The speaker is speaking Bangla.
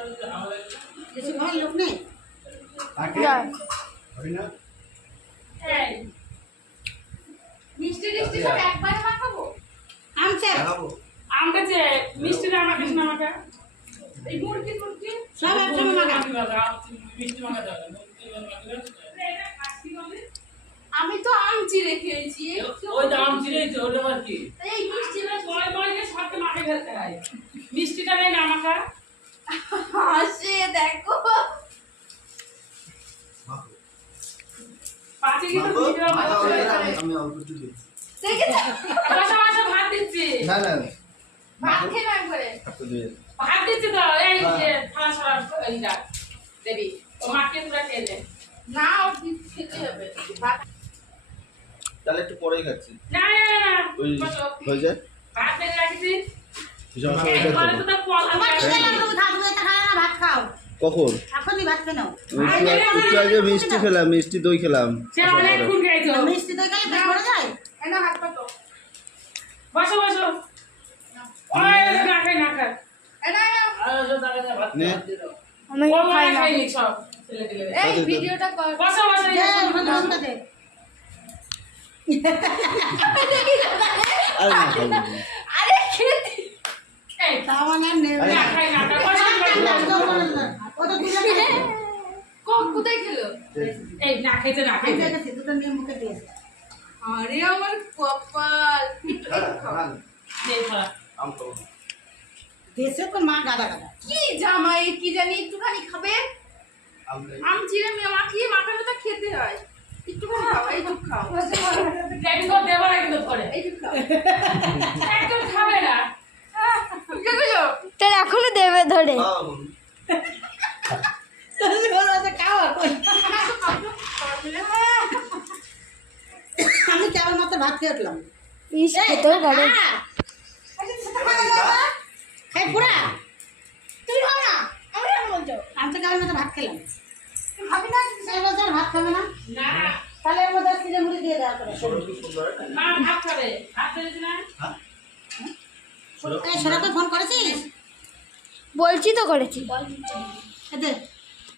কিছু ভাই লোক নেই মিষ্টি মিষ্টি সব একবারে মাখাবো আমচা আমটা যে মিষ্টি না আমাকে না আমাকে এই মুরগি মুরগি সব একসঙ্গে মাখা মিষ্টি মাখা দাও আমি তো আম চিড়ে খেয়েছি ওই তো আম চিড়েই তো ওটা আর কি এই মিষ্টি না সবাই বলে সাথে মাখে ফেলতে হয় মিষ্টিটা নেই না আমাকে হাসে দেখো পাঁচে কি তো ভিডিও আমি অল্প একটু দিই দেখে বসা বসা ভাত দিচ্ছি না না ভাত খেয়ে একবারে একটু দিয়ে ভাত দিচ্ছি তো এই যে থালা সরা এইটা দেবি ও মাকে তোরা খেয়ে দে না ওর খেতে হবে ভাত তাহলে একটু পরেই খাচ্ছি না না না ওই বসো হয়ে যায় ভাত বেড়ে রাখছি ভীষণ তো কল আমার খিদে লাগলো ভাত খেতে খায় না ভাত খাও কখন এখনই ভাত খেয়ে নাও একটু আগে মিষ্টি খেলাম মিষ্টি দই খেলাম সে অনেকক্ষণ খাইছো মিষ্টি দই খেলে পেট ভরে যায় এনা হাত পাতো বসো বসো ওই না খাই না খাই এনা নে আমি খাই না খাইনি সব ছেলে দিলে এই ভিডিওটা কর বসো বসো দে ওখানে দে আর না খাবো না। আরে খেতে এই তাও মানে নেবে না খাই না খাই বসো ও তো তুলে নিয়ে কোথায় খেলো এই না খাইতে না খাইতে গেছে দুটো নিয়ে মুখে দিয়েছে আরে আমার কপাল এই ধরা আম খাবো না। দেশে তো মা গাদা গাদা কি জামাই কি জানি একটুখানি খাবে আম খাই। আম চিড়ে মাখিয়ে মাখালে তো খেতে হয় একটুখানি খাও এইটুকু খাও ড্যাডি তো দেবার কিন্তু করে এইটুকু খাও একদম খাবে না কে গেলো তোর এখনো দেবে ধরে খাও। আমি কেবল মাত্র ভাত খেয়ে উঠলাম ইস খেতেও পারে খাই পুরা তুমি খাও না আমি কেন বলছো আমি তো কেবল মাত্র ভাত খেলাম খাবি না সেই বছর ভাত খাবে না না তাহলে এর মধ্যে চিড়ে মুড়ি দিয়ে দেওয়া করে ছোট কি সুন্দর একটা মা ভাত খাবে ভাত দিয়েছ না এই সোনাকে ফোন করেছিস বলছি তো করেছি এদের